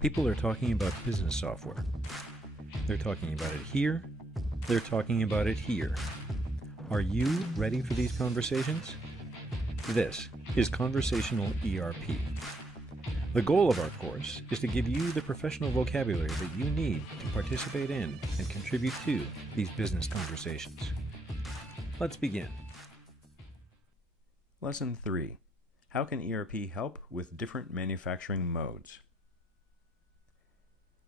People are talking about business software. They're talking about it here. They're talking about it here. Are you ready for these conversations? This is Conversational ERP. The goal of our course is to give you the professional vocabulary that you need to participate in and contribute to these business conversations. Let's begin. Lesson 3. How can ERP help with different manufacturing modes?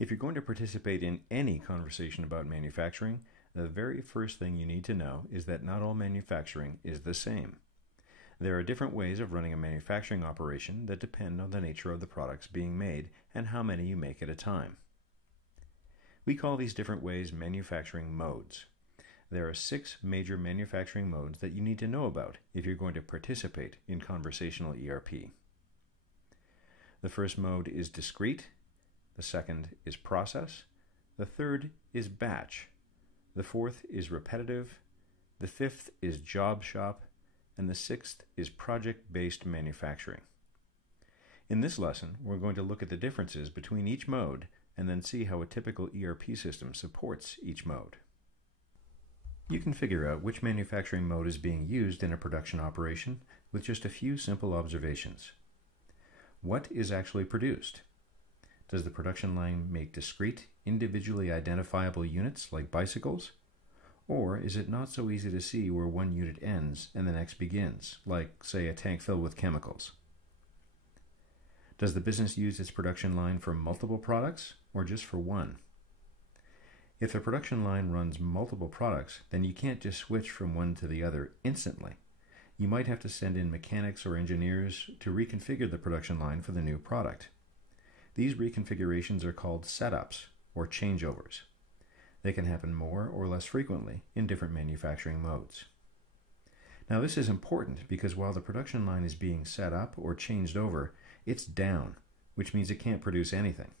If you're going to participate in any conversation about manufacturing, the very first thing you need to know is that not all manufacturing is the same. There are different ways of running a manufacturing operation that depend on the nature of the products being made and how many you make at a time. We call these different ways manufacturing modes. There are 6 major manufacturing modes that you need to know about if you're going to participate in conversational ERP. The first mode is discrete, the second is process, the third is batch, the fourth is repetitive, the fifth is job shop, and the sixth is project-based manufacturing. In this lesson, we're going to look at the differences between each mode and then see how a typical ERP system supports each mode. You can figure out which manufacturing mode is being used in a production operation with just a few simple observations. What is actually produced? Does the production line make discrete, individually identifiable units like bicycles? Or is it not so easy to see where one unit ends and the next begins, like, say, a tank filled with chemicals? Does the business use its production line for multiple products or just for one? If the production line runs multiple products, then you can't just switch from one to the other instantly. You might have to send in mechanics or engineers to reconfigure the production line for the new product. These reconfigurations are called setups or changeovers. They can happen more or less frequently in different manufacturing modes. Now this is important because while the production line is being set up or changed over, it's down, which means it can't produce anything.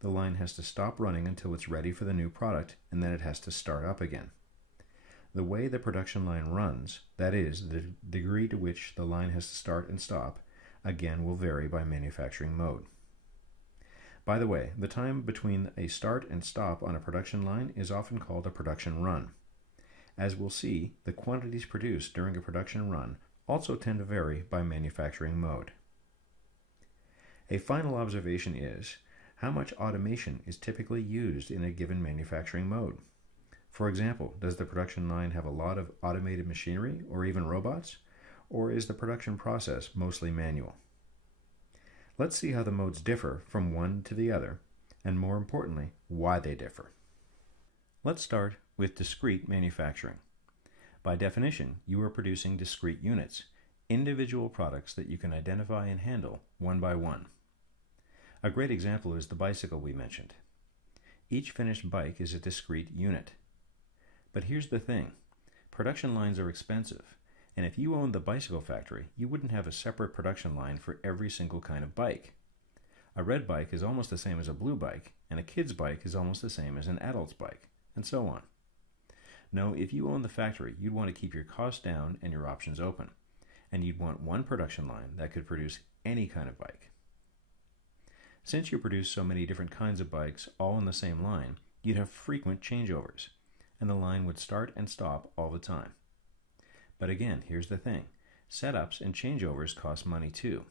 The line has to stop running until it's ready for the new product, and then it has to start up again. The way the production line runs, that is, the degree to which the line has to start and stop, again will vary by manufacturing mode. By the way, the time between a start and stop on a production line is often called a production run. As we'll see, the quantities produced during a production run also tend to vary by manufacturing mode. A final observation is how much automation is typically used in a given manufacturing mode. For example, does the production line have a lot of automated machinery or even robots, or is the production process mostly manual? Let's see how the modes differ from one to the other, and more importantly, why they differ. Let's start with discrete manufacturing. By definition, you are producing discrete units, individual products that you can identify and handle one by one. A great example is the bicycle we mentioned. Each finished bike is a discrete unit. But here's the thing, production lines are expensive. And if you owned the bicycle factory, you wouldn't have a separate production line for every single kind of bike. A red bike is almost the same as a blue bike, and a kid's bike is almost the same as an adult's bike, and so on. No, if you own the factory, you'd want to keep your costs down and your options open, and you'd want one production line that could produce any kind of bike. Since you produce so many different kinds of bikes all in the same line, you'd have frequent changeovers, and the line would start and stop all the time. But again, here's the thing. Setups and changeovers cost money too.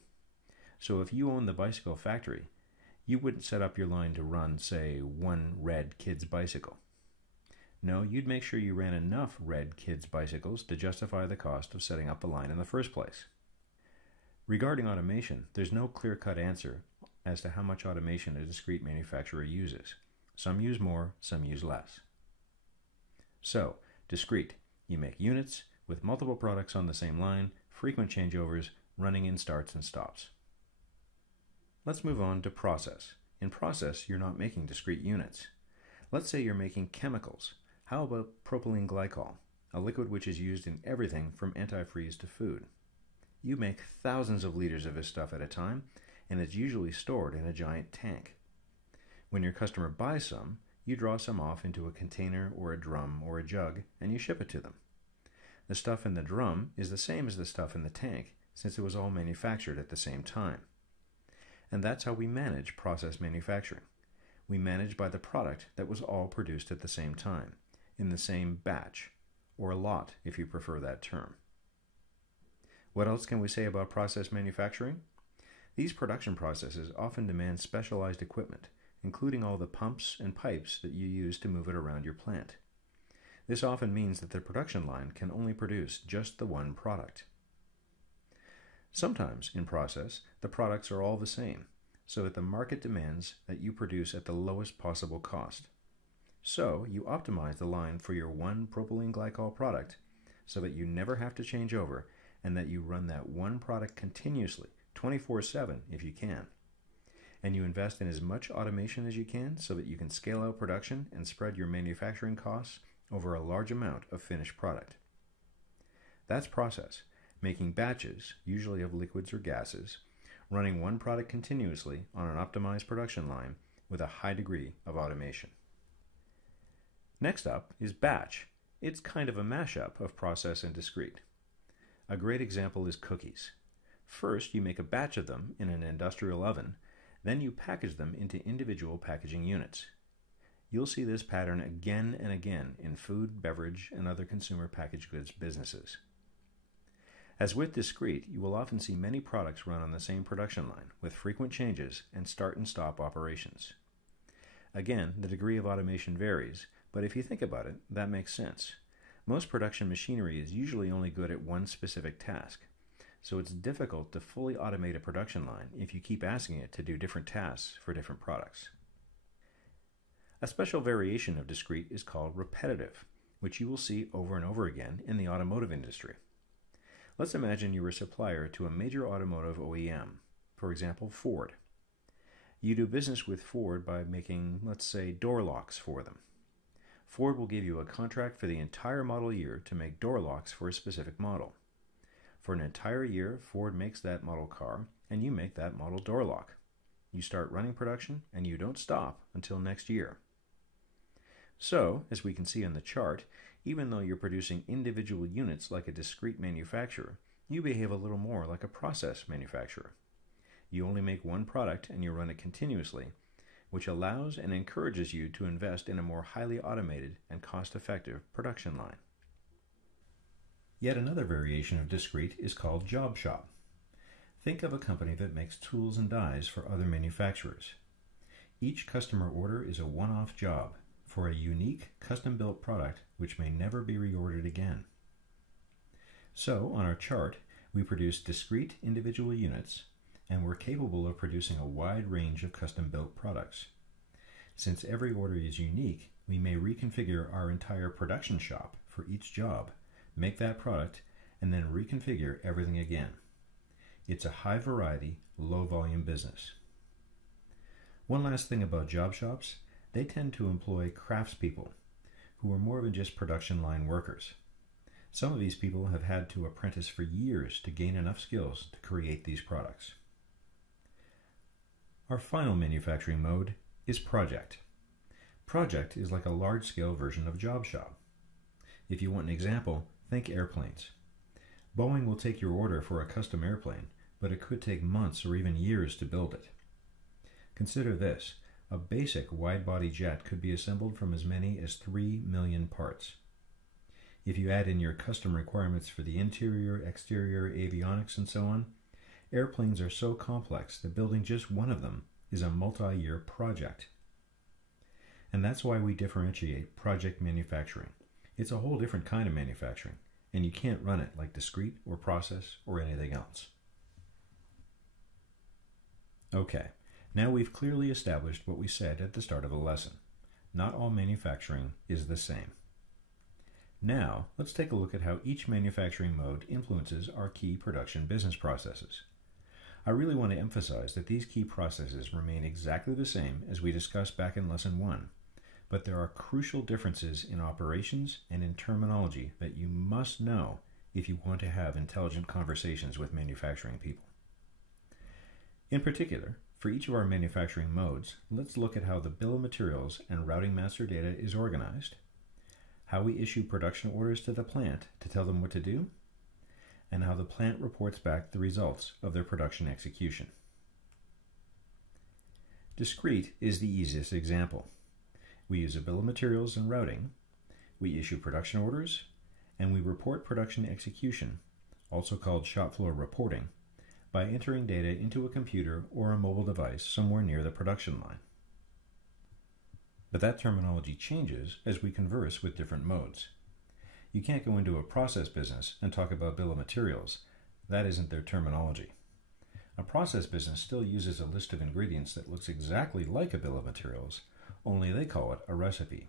So if you own the bicycle factory, you wouldn't set up your line to run, say, one red kid's bicycle. No, you'd make sure you ran enough red kids' bicycles to justify the cost of setting up the line in the first place. Regarding automation, there's no clear-cut answer as to how much automation a discrete manufacturer uses. Some use more, some use less. So, discrete. You make units with multiple products on the same line, frequent changeovers, running in starts and stops. Let's move on to process. In process, you're not making discrete units. Let's say you're making chemicals. How about propylene glycol, a liquid which is used in everything from antifreeze to food? You make thousands of liters of this stuff at a time, and it's usually stored in a giant tank. When your customer buys some, you draw some off into a container or a drum or a jug, and you ship it to them. The stuff in the drum is the same as the stuff in the tank, since it was all manufactured at the same time. And that's how we manage process manufacturing. We manage by the product that was all produced at the same time, in the same batch, or lot if you prefer that term. What else can we say about process manufacturing? These production processes often demand specialized equipment, including all the pumps and pipes that you use to move it around your plant. This often means that the production line can only produce just the one product. Sometimes, in process, the products are all the same, so that the market demands that you produce at the lowest possible cost. So, you optimize the line for your one propylene glycol product so that you never have to change over and that you run that one product continuously, 24/7 if you can. And you invest in as much automation as you can so that you can scale out production and spread your manufacturing costs over a large amount of finished product. That's process, making batches, usually of liquids or gases, running one product continuously on an optimized production line with a high degree of automation. Next up is batch. It's kind of a mashup of process and discrete. A great example is cookies. First, you make a batch of them in an industrial oven, then you package them into individual packaging units. You'll see this pattern again and again in food, beverage, and other consumer packaged goods businesses. As with discrete, you will often see many products run on the same production line with frequent changes and start and stop operations. Again, the degree of automation varies, but if you think about it, that makes sense. Most production machinery is usually only good at one specific task, so it's difficult to fully automate a production line if you keep asking it to do different tasks for different products. A special variation of discrete is called repetitive, which you will see over and over again in the automotive industry. Let's imagine you're a supplier to a major automotive OEM, for example, Ford. You do business with Ford by making, let's say, door locks for them. Ford will give you a contract for the entire model year to make door locks for a specific model. For an entire year, Ford makes that model car, and you make that model door lock. You start running production, and you don't stop until next year. So, as we can see on the chart, even though you're producing individual units like a discrete manufacturer, you behave a little more like a process manufacturer. You only make one product and you run it continuously, which allows and encourages you to invest in a more highly automated and cost-effective production line. Yet another variation of discrete is called job shop. Think of a company that makes tools and dies for other manufacturers. Each customer order is a one-off job for a unique, custom-built product which may never be reordered again. So, on our chart, we produce discrete individual units, and we're capable of producing a wide range of custom-built products. Since every order is unique, we may reconfigure our entire production shop for each job, make that product, and then reconfigure everything again. It's a high-variety, low-volume business. One last thing about job shops, they tend to employ craftspeople, who are more than just production line workers. Some of these people have had to apprentice for years to gain enough skills to create these products. Our final manufacturing mode is project. Project is like a large-scale version of job shop. If you want an example, think airplanes. Boeing will take your order for a custom airplane, but it could take months or even years to build it. Consider this. A basic wide-body jet could be assembled from as many as 3 million parts. If you add in your custom requirements for the interior, exterior, avionics, and so on, airplanes are so complex that building just one of them is a multi-year project. And that's why we differentiate project manufacturing. It's a whole different kind of manufacturing, and you can't run it like discrete or process or anything else. Okay. Now we've clearly established what we said at the start of the lesson. Not all manufacturing is the same. Now, let's take a look at how each manufacturing mode influences our key production business processes. I really want to emphasize that these key processes remain exactly the same as we discussed back in Lesson 1, but there are crucial differences in operations and in terminology that you must know if you want to have intelligent conversations with manufacturing people. In particular, for each of our manufacturing modes, let's look at how the bill of materials and routing master data is organized, how we issue production orders to the plant to tell them what to do, and how the plant reports back the results of their production execution. Discrete is the easiest example. We use a bill of materials and routing, we issue production orders, and we report production execution, also called shop floor reporting, by entering data into a computer or a mobile device somewhere near the production line. But that terminology changes as we converse with different modes. You can't go into a process business and talk about bill of materials. That isn't their terminology. A process business still uses a list of ingredients that looks exactly like a bill of materials, only they call it a recipe.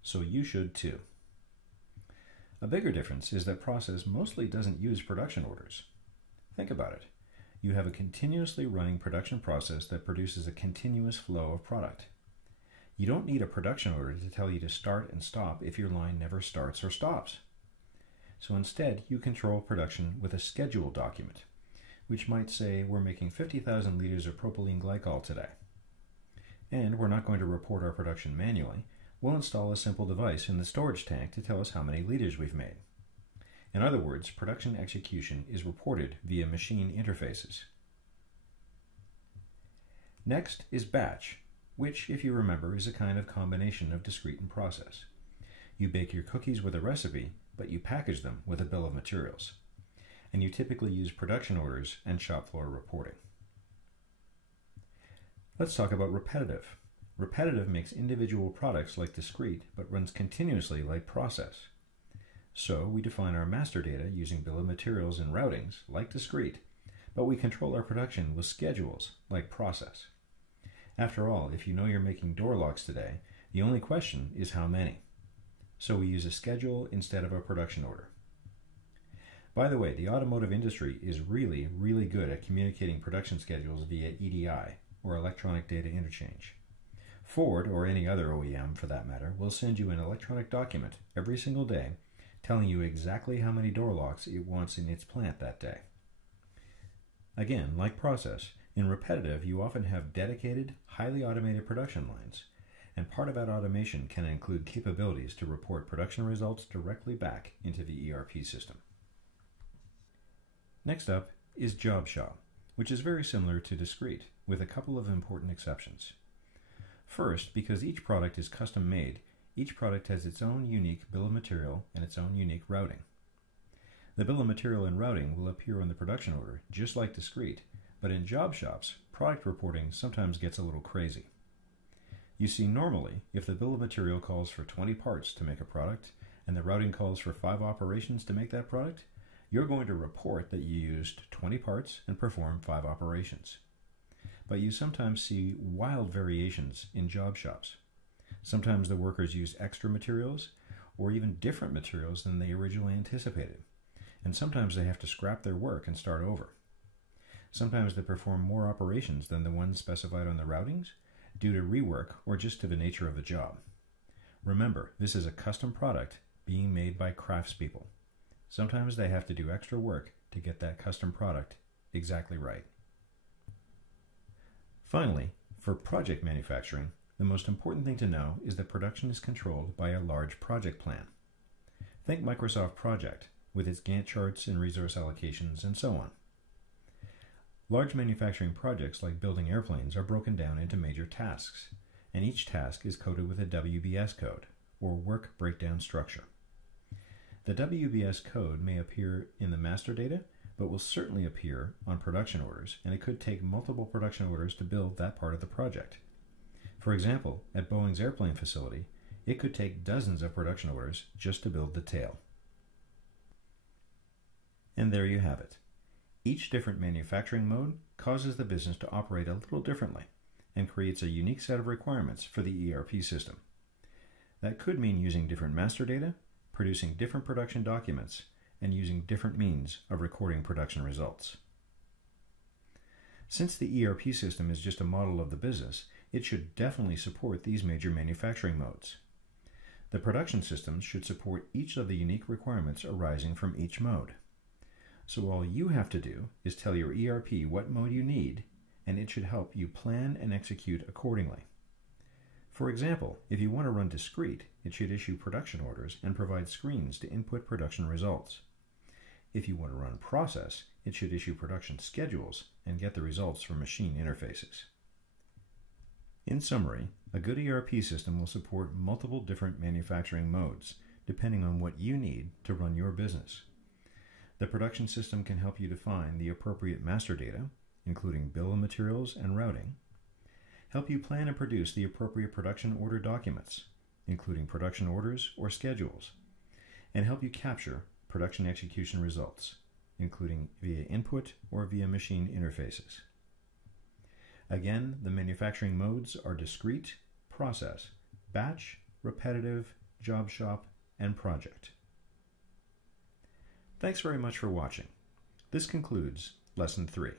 So you should too. A bigger difference is that process mostly doesn't use production orders. Think about it. You have a continuously running production process that produces a continuous flow of product. You don't need a production order to tell you to start and stop if your line never starts or stops. So instead, you control production with a schedule document, which might say we're making 50,000 liters of propylene glycol today. And we're not going to report our production manually. We'll install a simple device in the storage tank to tell us how many liters we've made. In other words, production execution is reported via machine interfaces. Next is batch, which, if you remember, is a kind of combination of discrete and process. You bake your cookies with a recipe, but you package them with a bill of materials. And you typically use production orders and shop floor reporting. Let's talk about repetitive. Repetitive makes individual products like discrete, but runs continuously like process. So we define our master data using bill of materials and routings like discrete, but we control our production with schedules like process. After all, if you know you're making door locks today, the only question is how many. So we use a schedule instead of a production order. By the way, the automotive industry is really, really good at communicating production schedules via EDI, or electronic data interchange. Ford, or any other OEM for that matter, will send you an electronic document every single day telling you exactly how many door locks it wants in its plant that day. Again, like process, in repetitive you often have dedicated, highly automated production lines, and part of that automation can include capabilities to report production results directly back into the ERP system. Next up is job shop, which is very similar to discrete, with a couple of important exceptions. First, because each product is custom made, each product has its own unique bill of material and its own unique routing. The bill of material and routing will appear on the production order, just like discrete, but in job shops, product reporting sometimes gets a little crazy. You see, normally, if the bill of material calls for 20 parts to make a product, and the routing calls for 5 operations to make that product, you're going to report that you used 20 parts and performed 5 operations. But you sometimes see wild variations in job shops. Sometimes the workers use extra materials, or even different materials than they originally anticipated. And sometimes they have to scrap their work and start over. Sometimes they perform more operations than the ones specified on the routings, due to rework or just to the nature of the job. Remember, this is a custom product being made by craftspeople. Sometimes they have to do extra work to get that custom product exactly right. Finally, for project manufacturing, the most important thing to know is that production is controlled by a large project plan. Think Microsoft Project, with its Gantt charts and resource allocations and so on. Large manufacturing projects like building airplanes are broken down into major tasks, and each task is coded with a WBS code, or Work Breakdown Structure. The WBS code may appear in the master data, but will certainly appear on production orders, and it could take multiple production orders to build that part of the project. For example, at Boeing's airplane facility, it could take dozens of production orders just to build the tail. And there you have it. Each different manufacturing mode causes the business to operate a little differently and creates a unique set of requirements for the ERP system. That could mean using different master data, producing different production documents, and using different means of recording production results. Since the ERP system is just a model of the business, it should definitely support these major manufacturing modes. The production systems should support each of the unique requirements arising from each mode. So all you have to do is tell your ERP what mode you need, and it should help you plan and execute accordingly. For example, if you want to run discrete, it should issue production orders and provide screens to input production results. If you want to run process, it should issue production schedules and get the results from machine interfaces. In summary, a good ERP system will support multiple different manufacturing modes, depending on what you need to run your business. The production system can help you define the appropriate master data, including bill of materials and routing, help you plan and produce the appropriate production order documents, including production orders or schedules, and help you capture production execution results, including via input or via machine interfaces. Again, the manufacturing modes are discrete, process, batch, repetitive, job shop, and project. Thanks very much for watching. This concludes Lesson 3.